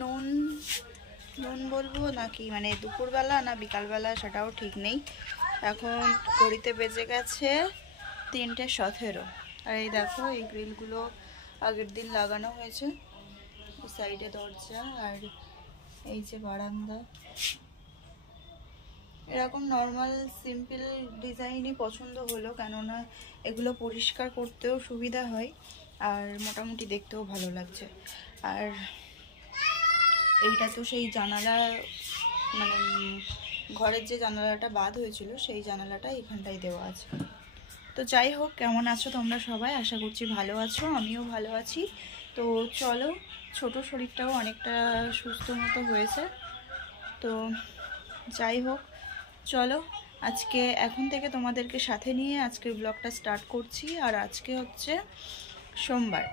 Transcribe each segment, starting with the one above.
নুন নুন বলবো নাকি মানে দুপুরবেলা না বিকালবেলা সেটাও ঠিক নেই। এখন ঘড়িতে বেজে গেছে 3:17। আর এই দেখো এই গ্রিলগুলো আগের দিন লাগানো হয়েছে, সাইডে দরজা আর এই যে বারান্দা। এরকম নর্মাল সিম্পল ডিজাইনই পছন্দ হলো, কেননা এগুলো পরিষ্কার করতেও সুবিধা হয় আর মোটামুটি দেখতেও ভালো লাগছে। আর এইটা তো সেই জানালা, মানে ঘরের যে জানালাটা বাদ হয়েছিল সেই জানালাটা এখানটায় দেওয়া আছে। তো যাই হোক, কেমন আছো তোমরা সবাই? আশা করছি ভালো আছো, আমিও ভালো আছি। তো চলো, ছোট শরীরটাও অনেকটা সুস্থ মতো হয়েছে। তো যাই হোক, চলো আজকে এখন থেকে তোমাদেরকে সাথে নিয়ে আজকের ব্লগটা স্টার্ট করছি। আর আজকে হচ্ছে সোমবার,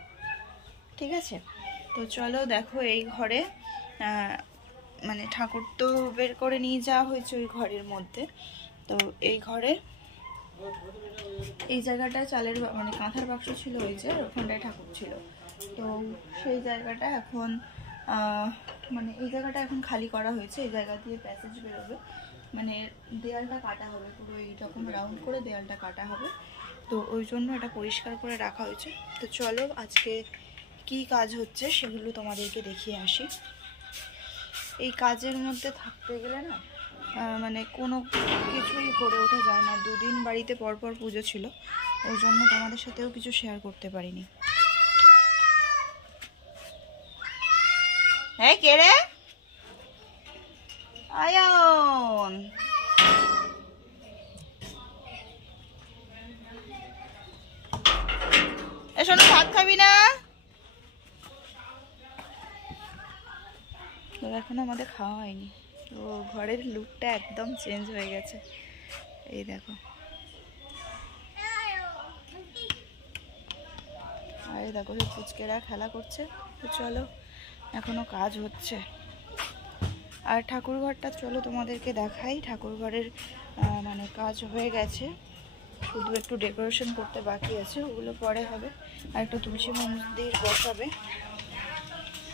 ঠিক আছে? তো চলো দেখো, এই ঘরে মানে ঠাকুর তো বের করে নিয়ে যাওয়া হয়েছে ওই ঘরের মধ্যে। তো এই ঘরে এই জায়গাটায় চালের মানে কাঁথার বাক্স ছিল, ওই যে ওখানটায় ঠাকুর ছিল। তো সেই জায়গাটা এখন মানে এই জায়গাটা এখন খালি করা হয়েছে। এই জায়গা দিয়ে প্যাসেজ বেরোবে, মানে দেয়ালটা কাটা হবে, পুরো এইরকম রাউন্ড করে দেয়ালটা কাটা হবে। তো ওই জন্য এটা পরিষ্কার করে রাখা হয়েছে। তো চলো আজকে কি কাজ হচ্ছে সেগুলো তোমাদেরকে দেখিয়ে আসি। এই কাজের মধ্যে থাকতে গেলে না মানে কোনো কিছুই করে ওঠা যায় না। 2 দিন বাড়িতে পরপর পুজো ছিল, ওই জন্য তোমাদের সাথেও কিছু শেয়ার করতে পারিনি। হ্যাঁ, কে রে? আয়ন, শোনো, ভাত খাবি না? এখনো আমাদের খাওয়া হয়নি। তো ঘরের লুকটা একদম চেঞ্জ হয়ে গেছে, এই দেখো। আর এই দেখো পুচকেরা খেলা করছে। তো চলো, এখনো কাজ হচ্ছে। আর ঠাকুর ঘরটা চলো তোমাদেরকে দেখাই। ঠাকুর ঘরের মানে কাজ হয়ে গেছে, শুধু একটু ডেকোরেশন করতে বাকি আছে, ওগুলো পরে হবে। আর একটু তুলসী মন্দির বসাবে,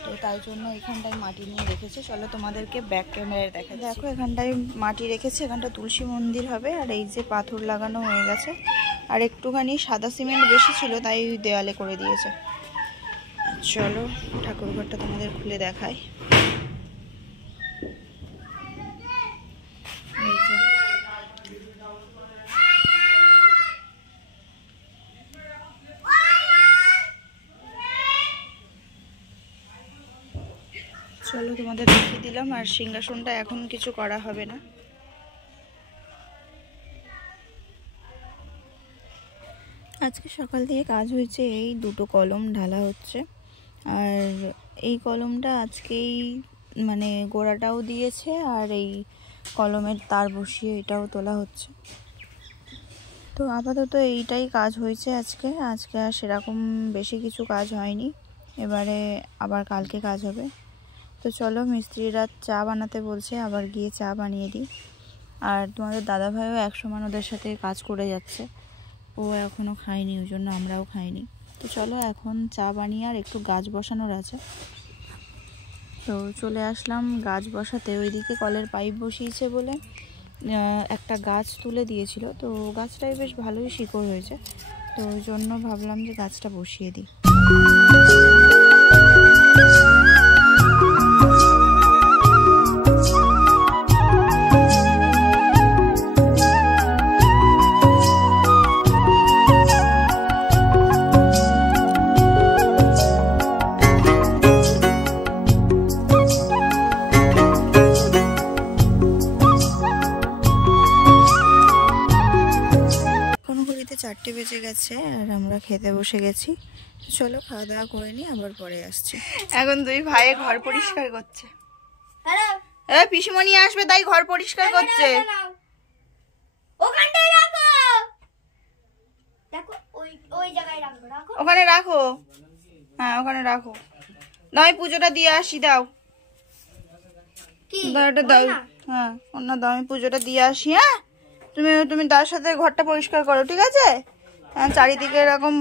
তো তাই জন্য এখানটায় মাটি নিয়ে রেখেছে। চলো তোমাদেরকে ব্যাক ক্যামেরায় দেখা। দেখো এখানটায় মাটি রেখেছে, এখানটা তুলসী মন্দির হবে। আর এই যে পাথর লাগানো হয়ে গেছে, আর একটুখানি সাদা সিমেন্ট বেশি ছিল তাই দেওয়ালে করে দিয়েছে। চলো ঠাকুর ঘরটা তোমাদের খুলে দেখাই। চলো তোমাদের দেখিয়ে দিলাম। আর সিংহাসনটা এখন কিছু করা হবে না। আজকে সকাল থেকে কাজ হয়েছে, এই 2টো কলম ঢালা হচ্ছে। আর এই কলমটা আজকেই মানে গোড়াটাও দিয়েছে, আর এই কলমের তার বসিয়ে এটাও তোলা হচ্ছে। তো আপাতত এইটাই কাজ হয়েছে আজকে। আর সেরকম বেশি কিছু কাজ হয়নি, এবারে আবার কালকে কাজ হবে। তো চলো, মিস্ত্রিরা চা বানাতে বলছে, আবার গিয়ে চা বানিয়ে দিই। আর তোমাদের দাদাভাইও 1 সমান ওদের সাথে কাজ করে যাচ্ছে, ও এখনও খায়নি, ওই জন্য আমরাও খাইনি। তো চলো এখন চা বানিয়ে, আর একটু গাছ বসানোর আছে। তো চলে আসলাম গাছ বসাতে। ওইদিকে কলের পাইপ বসিয়েছে বলে একটা গাছ তুলে দিয়েছিল, তো গাছটাই বেশ ভালোই শিকড় হয়েছে। তো ওই জন্য ভাবলাম যে গাছটা বসিয়ে দিই। ঘড়িতে 4টে বেজে গেছে, আর আমরা খেতে বসে গেছি। চলো খাওয়া দাওয়া করে নিই, আবার পরে আসছি। এখন 2 ভাই ঘর পরিষ্কার করছে। পিসিমণি আসবে তাই ঘর পরিষ্কার করছে। ওখানে রাখো, হ্যাঁ ওখানে রাখো। নয় পুজোটা দিয়ে আসি, দাও দাও। হ্যাঁ অন্য দাও, আমি পুজোটা দিয়ে আসি। হ্যাঁ তুমি তার সাথে ঘরটা পরিষ্কার করো, ঠিক আছে? হ্যাঁ, চারিদিকে এরকম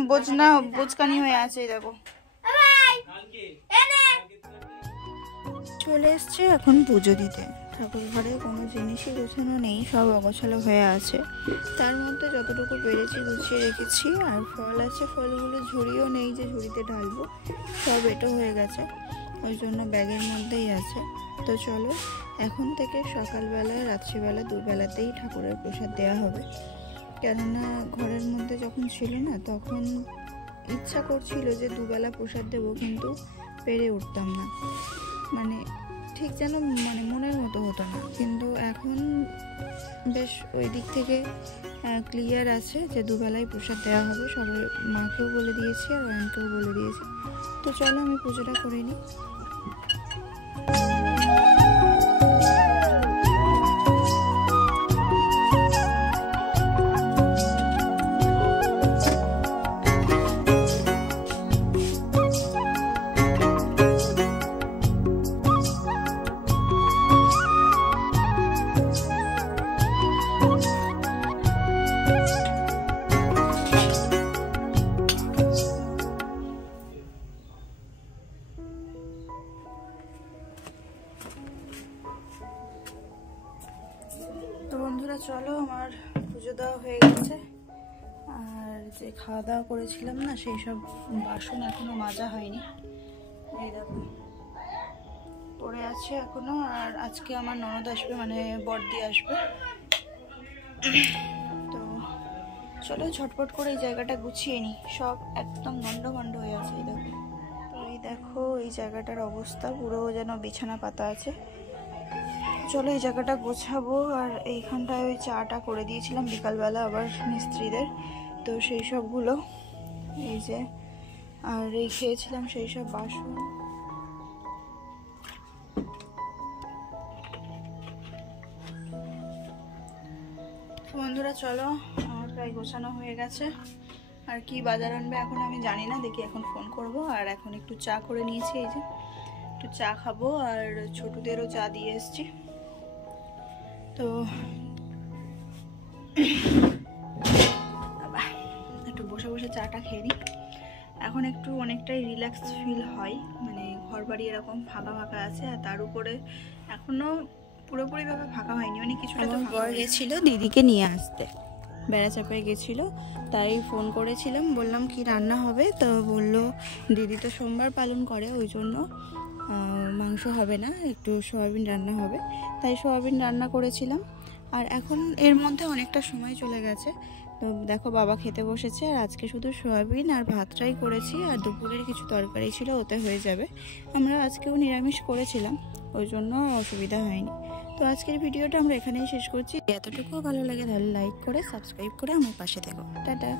বোঝকানি হয়ে আছে, দেখো। চলে এসছে এখন পুজো দিতে। ঠাকুর ঘরে কোনো জিনিসই গোছানো নেই, সব অগোছালো হয়ে আছে। তার মধ্যে যতটুকু পেরেছি গুছিয়ে রেখেছি। আর ফল আছে, ফলগুলো ঝুড়িও নেই যে ঝুড়িতে ঢালবো, সব এটো হয়ে গেছে, ওই জন্য ব্যাগের মধ্যেই আছে। তো চলো, এখন থেকে সকালবেলা রাত্রিবেলা দুবেলাতেই ঠাকুরের প্রসাদ দেওয়া হবে। কেননা ঘরের মধ্যে যখন ছিল না, তখন ইচ্ছা করছিল যে দুবেলা প্রসাদ দেবো, কিন্তু পেরে উঠতাম না, মানে ঠিক যেন মনের মতো হতো না। কিন্তু এখন বেশ ওই দিক থেকে ক্লিয়ার আছে যে দুবেলায় প্রসাদ দেওয়া হবে। সবাই, মাকেও বলে দিয়েছি আর অয়নকেও বলে দিয়েছি। তো চলো আমি পুজোটা করে নিই। তো বন্ধুরা চলো, আমার পুজো দেওয়া হয়ে গেছে। আর যে খাওয়া দাওয়া করেছিলাম না, সেই সব বাসন এখনো মাজা হয়নি, এই দেখো পড়ে আছে এখনো। আর আজকে আমার ননদ আসবে, মানে বড়দি আসবে। তো চলো ঝটপট করে এই জায়গাটা গুছিয়ে নিই, সব একদম গন্ডমন্ড হয়ে আছে। এই দেখো, তো এই দেখো এই জায়গাটার অবস্থা, পুরো যেন বিছানা পাতা আছে। চলো এই জায়গাটা গোছাবো। আর এইখানটায় ওই চাটা করে দিয়েছিলাম বিকালবেলা আবার মিস্ত্রিদের, তো সেই সবগুলো এই যে, আর এই খেয়েছিলাম সেই সব বাসন। বন্ধুরা চলো, আমার প্রায় গোছানো হয়ে গেছে। আর কি বাজার আনবে এখন আমি জানি না, দেখি এখন ফোন করব। আর এখন একটু চা করে নিয়েছি, এই যে একটু চা খাবো। আর ছোটদেরও চা দিয়ে এসছি। তো একটু বসে বসে চাটা খেয়ে নিই। এখন একটু অনেকটাই রিল্যাক্স ফিল হয়, মানে ঘর বাড়ি এরকম ফাঁকা ফাঁকা আছে। আর তার উপরে এখনো পুরোপুরিভাবে ফাঁকা হয়নি, মানে কিছুটা তো বর গেছিল দিদিকে নিয়ে আসতে, বেড়াচাপায় গেছিল। তাই ফোন করেছিলাম, বললাম কি রান্না হবে। তো বললো দিদি তো সোমবার পালন করে, ওই জন্য মাংস হবে না, একটু সয়াবিন রান্না হবে। তাই সয়াবিন রান্না করেছিলাম। আর এখন এর মধ্যে অনেকটা সময় চলে গেছে। তো দেখো বাবা খেতে বসেছে। আর আজকে শুধু সয়াবিন আর ভাতটাই করেছি, আর দুপুরের কিছু তরকারি ছিল, ওতে হয়ে যাবে। আমরা আজকেও নিরামিষ করেছিলাম, ওই জন্য অসুবিধা হয়নি। তো আজকের ভিডিওটা আমরা এখানেই শেষ করছি। এতটুকু ভালো লাগে তাহলে লাইক করে সাবস্ক্রাইব করে আমার পাশে থেকো। টাটা।